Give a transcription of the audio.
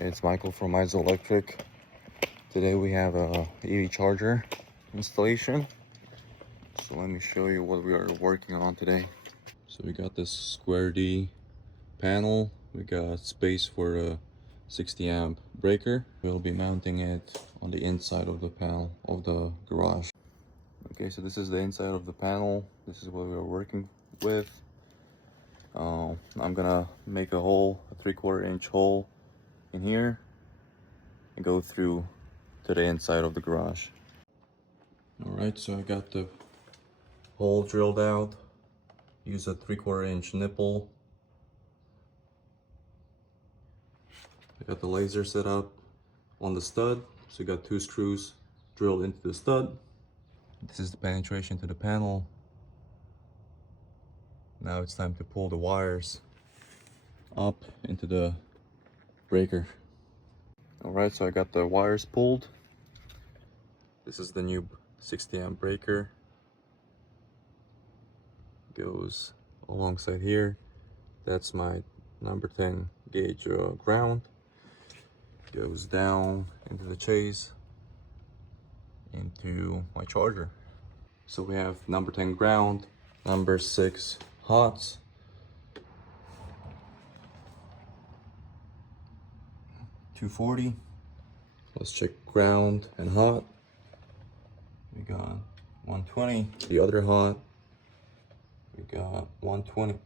It's Michael from Iso Electric. Today we have a EV charger installation. So let me show you what we are working on today. So we got this square D panel. We got space for a 60 amp breaker. We'll be mounting it on the inside of the panel of the garage. Okay, so this is the inside of the panel. This is what we are working with. I'm gonna make a hole, a 3/4 inch hole in here and go through to the inside of the garage. All right, so I got the hole drilled out. Use a 3/4 inch nipple. I got the laser set up on the stud. So you got 2 screws drilled into the stud. This is the penetration to the panel. Now it's time to pull the wires up into the breaker. All right, so I got the wires pulled. This is the new 60 amp breaker. Goes alongside here. That's my number 10 gauge ground. Goes down into the chase into my charger. So we have number 10 ground, number 6 hots, $240. Let's check ground and hot. We got $120. The other hot, we got $120.